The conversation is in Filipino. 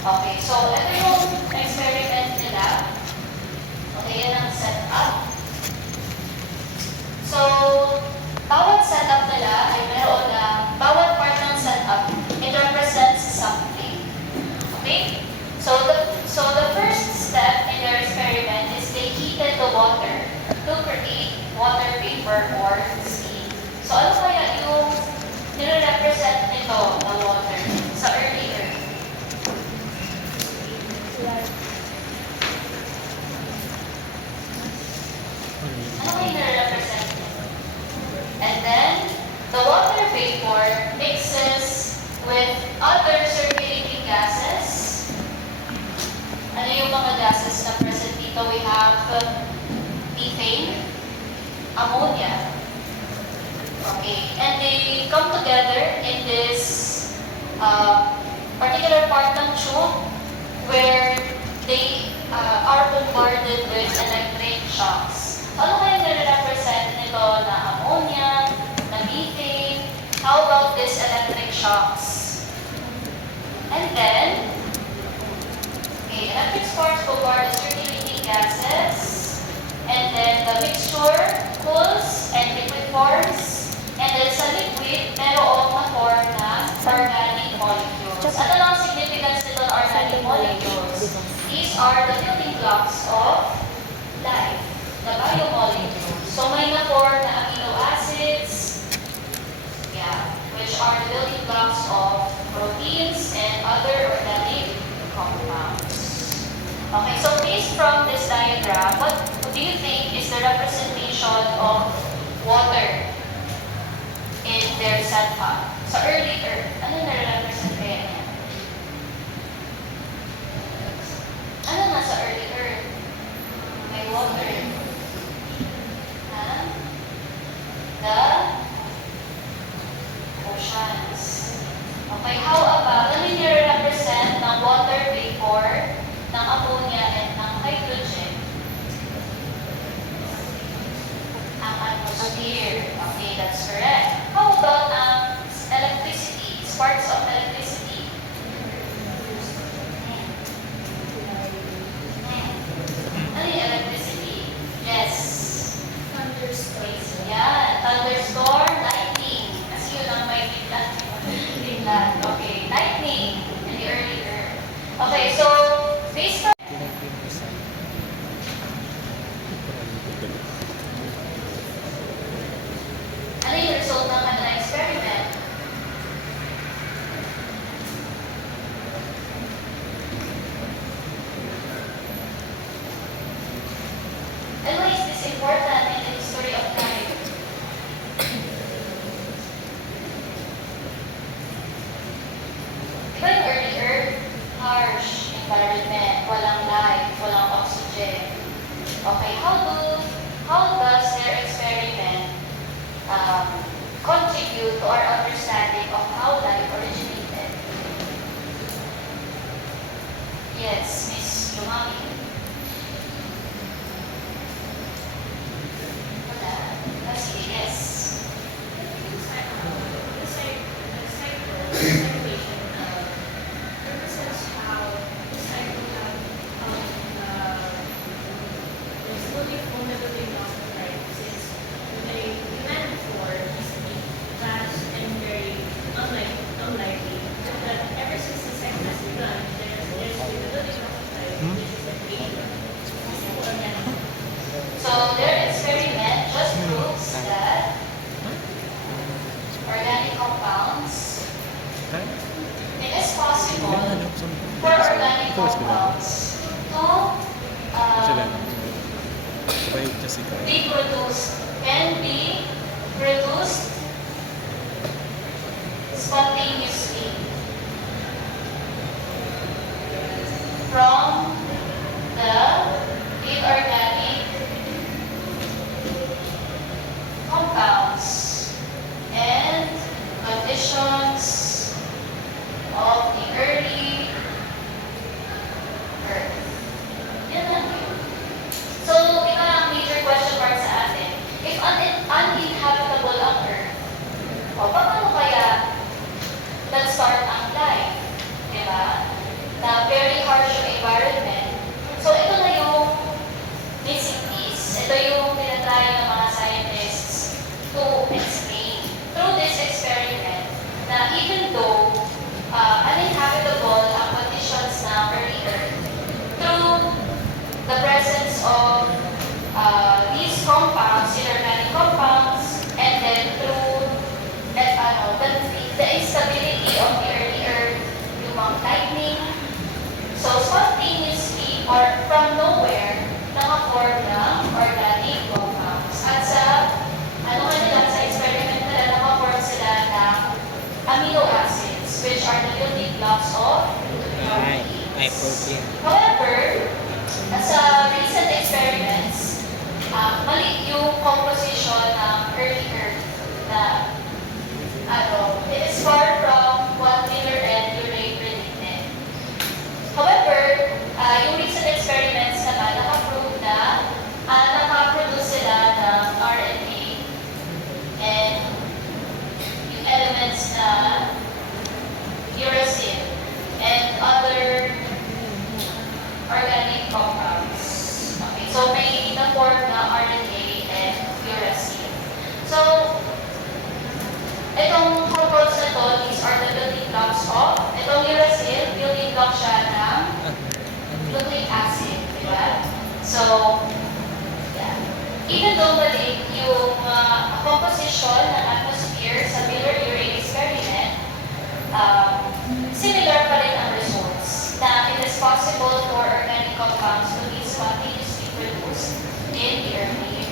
Okay, so ito yung experiment nila. Okay, yan ang setup. So, bawat setup nila ay meron na, bawat part ng setup, it represents something. Okay? So the first step in their experiment is they heated the water to create water vapor or steam. So ano kaya yung nire-represent nito na water sa early Earth? Ano kaya nire-represent nito? And then, the water vapor mixes with other circulating gases. Ano yung mga gases na present dito? We have methane, ammonia. Okay, and they come together in this particular part ng tube where they are bombarded with electric shocks. Ano kaya nire-represent nito na ammonia, na methane? How about these electric shocks? And then, okay, electric sparks bombard the circulating gases, and then the mixture cools and liquid forms, and then sa liquid, merong na-form na organic molecules. Ano lang ang significance nito ng organic molecules? These are the building blocks of life, the biomolecules. So may na-form na amino acids, which are the building blocks of proteins and other organic compounds. Okay, so based from this diagram, what do you think is the representation of water in their setup? Sa early Earth, ano na-represent kaya niya? Ano nasa early Earth? May water. The oceans. Okay, how about, ano yung nire-represent ng water vapor, ng ammonia, and ng hydrogen? Ang atmosphere. Okay, that's correct. How about electricity, sparks of electricity? Ano yung electricity? Yes. Thunderstorm. Yan, thunderstorm, lightning. Kasi yun ang may bigla. Okay, lightning in the early Earth. Okay, so based on ano yung result ng kanilang experiment? And why is this important in the history of life? Diba yung early Earth? Harsh environment, walang life, walang oxygen. Okay, how does their experiment contribute to our understanding of how life originated? Yes, Miss Lumami. Wala. Sige, yes. So their experiment just proves that organic compounds, it is possible for organic compounds can be produced spontaneously from the inorganic compounds and conditions of the early Earth. Yan lang yun. So, ito ang major question mark sa atin. If uninhabitable ang Earth, paano kaya nag-start Ay, protein. However, sa recent experiments, mali yung composition ng early Earth na it is far from what Miller and Urey predicted. However, yung recent experiments naman nakaprove na nakaproduce sila ng RNA and yung elements na uracil and other organic compounds. Okay, so may na-form na RNA and uracil. So, itong compounds na to, these are the building blocks of, itong uracil, building block siya ng nucleic acid, di ba? So, yeah. Even though mali yung composition ng atmosphere sa Miller-Urey experiment, similar pa rin ang results na it is possible for organic compounds to be spontaneously produced in the early